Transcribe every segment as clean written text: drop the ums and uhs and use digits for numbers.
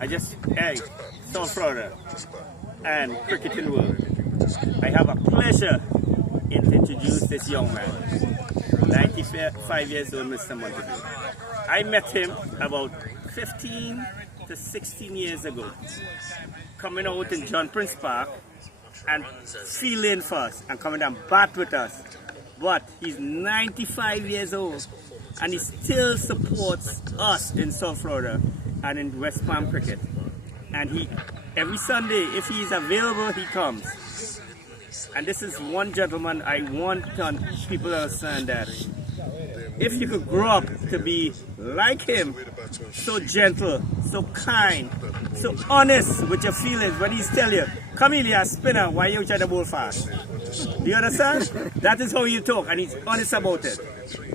Hey, South Florida and cricketing world. I have a pleasure to introduce this young man, 95 years old Mr. Montague. I met him about 15 to 16 years ago, coming out in John Prince Park and feeling for us and coming and bat with us. But he's 95 years old and he still supports us in South Florida and in West Palm cricket. And every Sunday, if he's available, he comes. And this is one gentleman I want people to understand that if you could grow up to be like him, so gentle, so kind, so honest with your feelings when he's telling you, come here, you're a spinner, why you try to bowl fast? Do you understand? That is how you talk, and he's honest about it.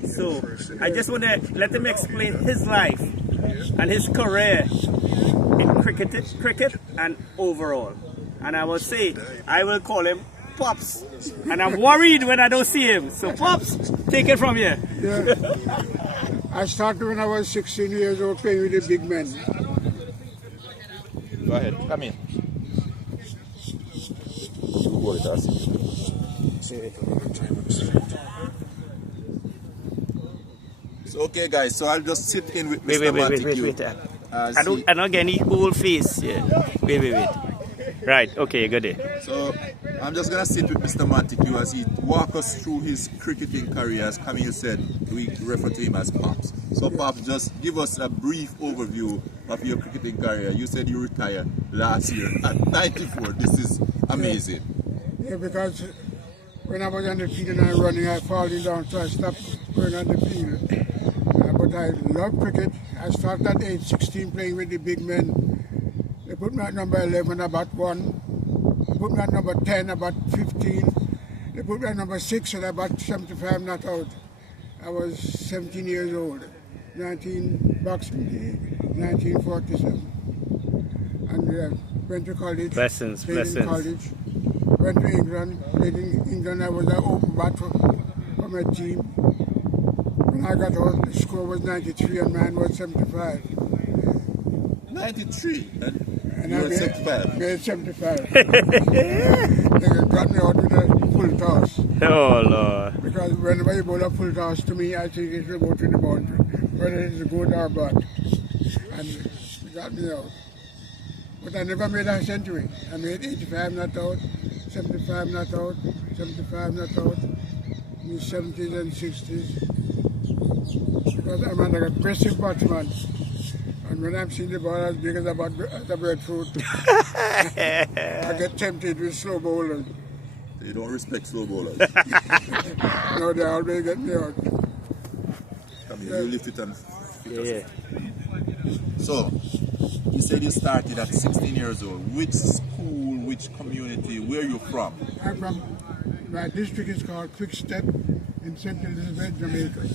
So I just want to let him explain his life and his career in cricket and overall. And I will say, I will call him Pops. And I'm worried when I don't see him. So Pops, take it from here. Yeah. I started when I was 16 years old playing with the big men. Go ahead, come in. So okay guys, so I'll just sit in with Mr. Montague. Wait. I don't get any old face. Yeah. Wait. Right, okay, good day. So I'm just gonna sit with Mr. Montague as he walk us through his cricketing career. As Camille said, we refer to him as Pops. So Pops, just give us a brief overview of your cricketing career. You said you retired last year at 94. This is amazing. Yeah, because when I was on the field and I was running, I falling down, so I stopped going on the field. But I love cricket. I started at age 16 playing with the big men. They put me at number 11 about 1. They put me at number 10 about 15. They put me at number 6 at about 75 not out. I was 17 years old. Boxing Day, 1947. And went to college. Blessings. College. Went to England. Played in England. I was an open bat for my team. When I got out, the score was 93 and mine was 75. 93? And you I were 75? Made 75. They got me out with a full toss. Oh, Lord. Because whenever you bowl a full toss to me, I think it should go to the boundary, whether it's good or bad. And they got me out. But I never made a century. I made 85 not out, 75 not out, 75 not out, in the 70s and 60s. Because I'm an aggressive batsman. And when I'm seeing the ball as big as a breadfruit, I get tempted with slow bowlers. You don't respect slow bowlers. No, they always get me out. Come here, you lift it and Yeah. So, you said you started at 16 years old. Which school, which community, where are you from? I'm from, my district is called Quick Step in St. Elizabeth, Jamaica.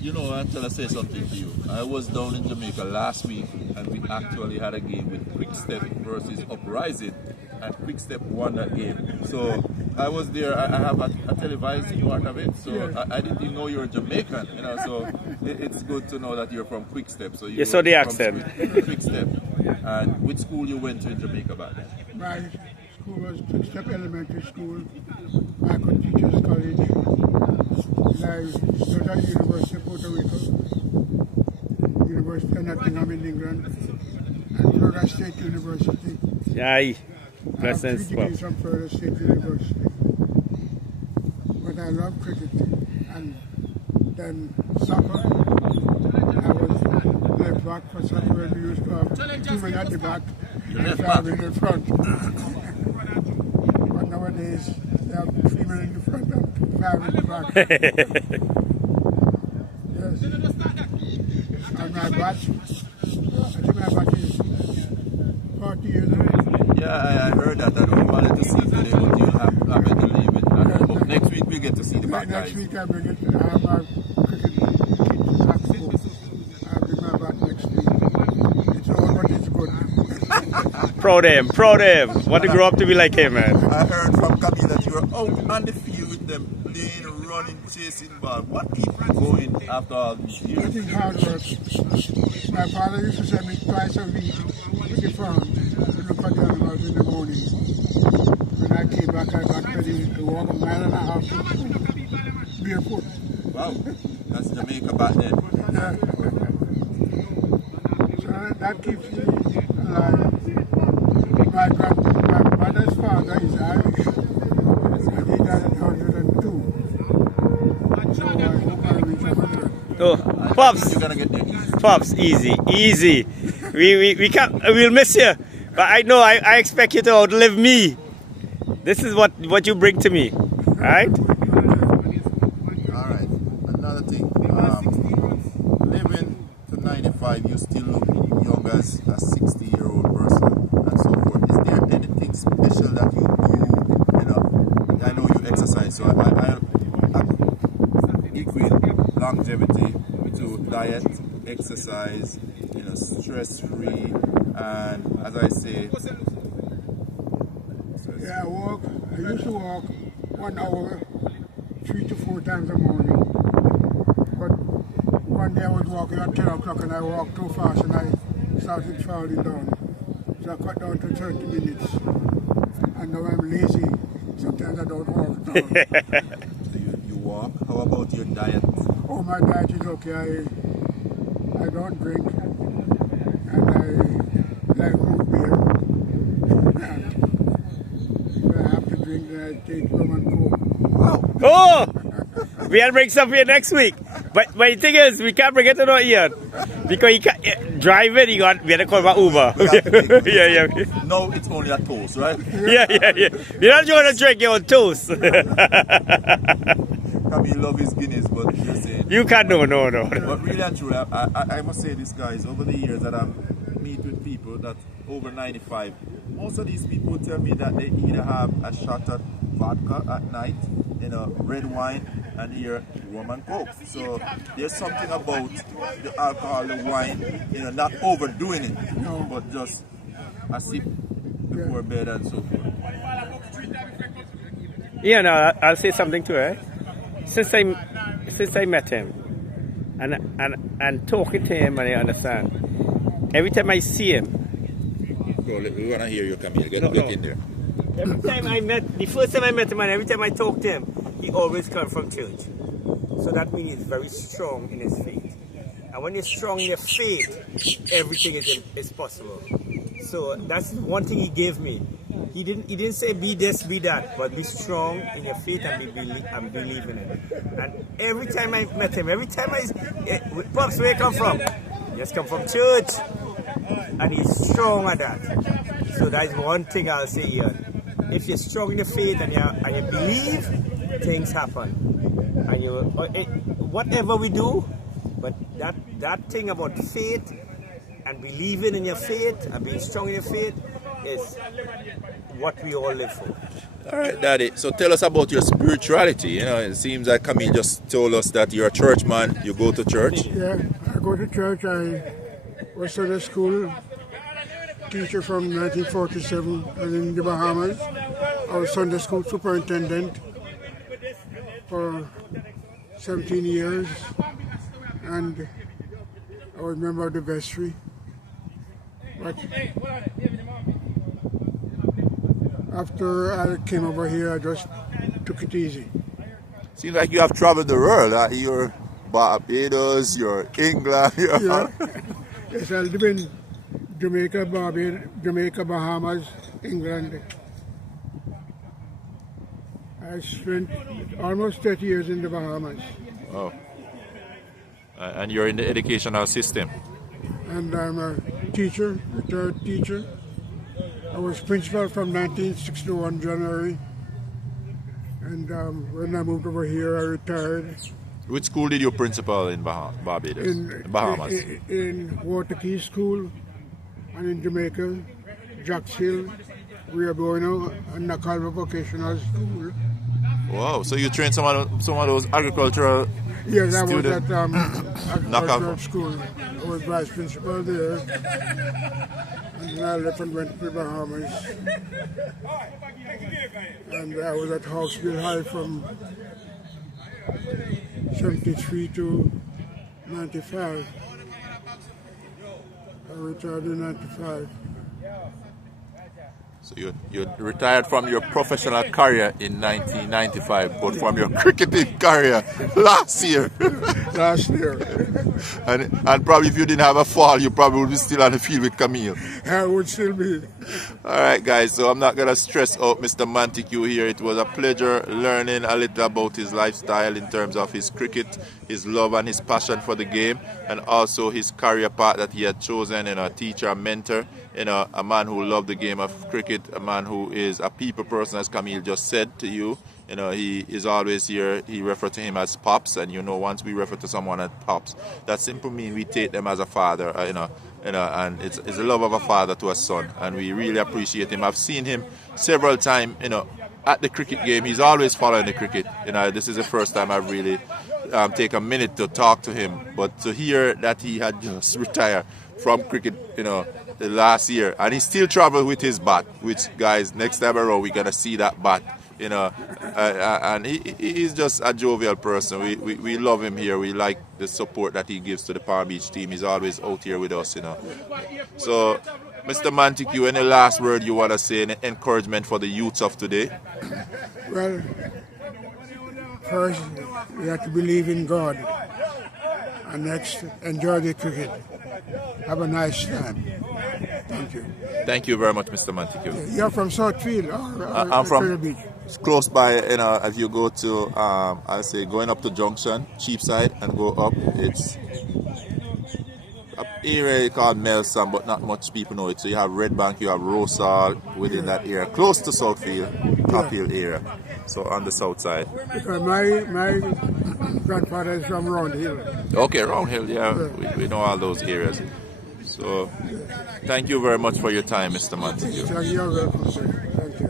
You know, until I say something to you, I was down in Jamaica last week and we actually had a game with Quick Step versus Uprising, and Quick Step won that game. So I was there, I have a televised part of it, so Yeah. I didn't even know you were Jamaican, you know, so it's good to know that you're from Quick Step. So You saw the from accent. Quick Step. And which school you went to in Jamaica back then? My school was Quick Step Elementary School, Michael Teachers College, and I taught at University of Puerto Rico, University of Nottingham in England, and Florida State University. Aye. I have Blessings, 3 degrees Pops. from Florida State University. But I love cricket. And then soccer, I was left back for soccer when we used to have 2 men at the back and 5 in the front. But nowadays, they have 3 men in the front and 5 in the back. Yes. And my bat, I think my bat is 40 years old. Yeah, I heard that. I don't want to see it today, but you have to leave it. But next week we'll get to see the back guys. Next week I bring it. I have my cricket kit back home. I'll bring my bat next week. It's all, but it's good. Proud of him. Want to grow up to be like him, man. I heard from Camille that you were out on the field with them playing running, chasing ball. What keep you going after all these I years? think hard work. My father used to send me twice a week to the farm to look at the animals in the morning. When I came back, I got ready to walk a mile and a half to school, barefoot. Wow, that's Jamaica back then. So that keeps me alive. My mother's father is Irish, and he died at 102. So I hope I reach 100. Oh, Pops, You're gonna get there easy. Pops, easy. We can't. We'll miss you, but I know I expect you to outlive me. This is what you bring to me, right? All right. Another thing. Living to 95, you still look young as a 60-year-old person and so forth. Is there anything special that you do? You know, I know you exercise, so I equate longevity to diet, exercise, you know, stress-free, and as I say, Yeah, I walk. I used to walk 1 hour, 3 to 4 times a morning. But one day I was walking at 10 o'clock and I walked too fast and I started falling down. So I cut down to 30 minutes. And now I'm lazy. Sometimes I don't walk at all. so you walk. How about your diet? Oh, my diet is okay. I don't drink. And I like root beer. If I have to drink, then I take rum and coke. Wow. Oh, we'll bring some here next week. But the thing is, we can't bring it to not here because he can't drive it. We had to call my Uber. yeah. No, it's only a toast, right? Yeah. You're not going to drink your own toast. Camille love his Guinness, but you're saying. You can't. No. But really and truly, I must say this, guys, over the years that I meet with people that over 95, most of these people tell me that they either have a shot of vodka at night, you know, red wine, and here rum and coke. So there's something about the alcohol, the wine, you know, not overdoing it, but just a sip before bed and so forth. Yeah, no, I'll say something to her. Since I met him and talking to him, and I understand. Every time I see him, Bro, we want to hear you, Camille. Get in there. the first time I met him, and every time I talk to him, he always comes from church. So that means he's very strong in his faith. And when you're strong in your faith, everything is possible. So that's one thing he gave me. He didn't say be this, be that, but be strong in your faith and believe in it. And every time I met him, Pops, where you come from? He just come from church. And he's strong at that. So that's one thing I'll say here. If you're strong in your faith and you believe, things happen. And whatever we do, but that thing about faith and believing in your faith and being strong in your faith is what we all live for. All right, Daddy. So tell us about your spirituality. You know, it seems like Camille just told us that you're a church man. You go to church. Yeah, I go to church. I was at a school teacher from 1947 in the Bahamas. I was Sunday school superintendent for 17 years, and I was member of the vestry. But after I came over here, I just took it easy. Seems like you have traveled the world. Huh? You're Barbados, you're England. Yeah. Yes, I live in Jamaica, Bahamas, England. I spent almost 30 years in the Bahamas. Oh. And you're in the educational system. And I'm a teacher, retired teacher. I was principal from 1961 January. And when I moved over here, I retired. Which school did you principal in Barbados? In Bahamas? in Waterkey School, and in Jamaica, Jacks Hill, Rio Bueno, and Nakalva Vocational School. Wow, so you trained some of those agricultural Yes, I was students? at agricultural school. I was vice principal there. And then I left and went to the Bahamas. And I was at Hawksbill High from 73 to 95. I retired in 95. So you retired from your professional career in 1995, but from your cricketing career last year. Last year. and probably if you didn't have a fall, you probably would be still on the field with Camille. I would still be. All right, guys, so I'm not going to stress out Mr. Montague here. It was a pleasure learning a little about his lifestyle in terms of his cricket, his love and his passion for the game, and also his career path that he had chosen, a teacher, a mentor, a man who loved the game of cricket, a man who is a people person, as Camille just said to you. He is always here. He referred to him as Pops, and once we refer to someone as Pops, that simply means we take them as a father, and it's the love of a father to a son, and we really appreciate him. I've seen him several times, at the cricket game. He's always following the cricket. This is the first time I've really take a minute to talk to him, but to hear that he had just retired from cricket, the last year, and he still traveled with his bat, which, guys, next time around we're gonna see that bat, and he's just a jovial person. We love him here. We like the support that he gives to the Palm Beach team. He's always out here with us, So, Mr. Montague, any last word you want to say, any encouragement for the youths of today? Well, first, we have to believe in God. And next, enjoy the cricket. Have a nice time. Thank you. Thank you very much, Mr. Montague. You're from Southfield? I'm from Beach? It's close by, as you go to, I say, going up to Junction, Cheapside, and go up, it's an area called Melson, but not much people know it. So you have Red Bank, you have Rosal within that area, close to Southfield, Top Hill area. So on the south side. Because my grandfather is from Round Hill. Okay, Round Hill, yeah. We know all those areas. So thank you very much for your time, Mr. Montague. You're welcome, sir. Thank you.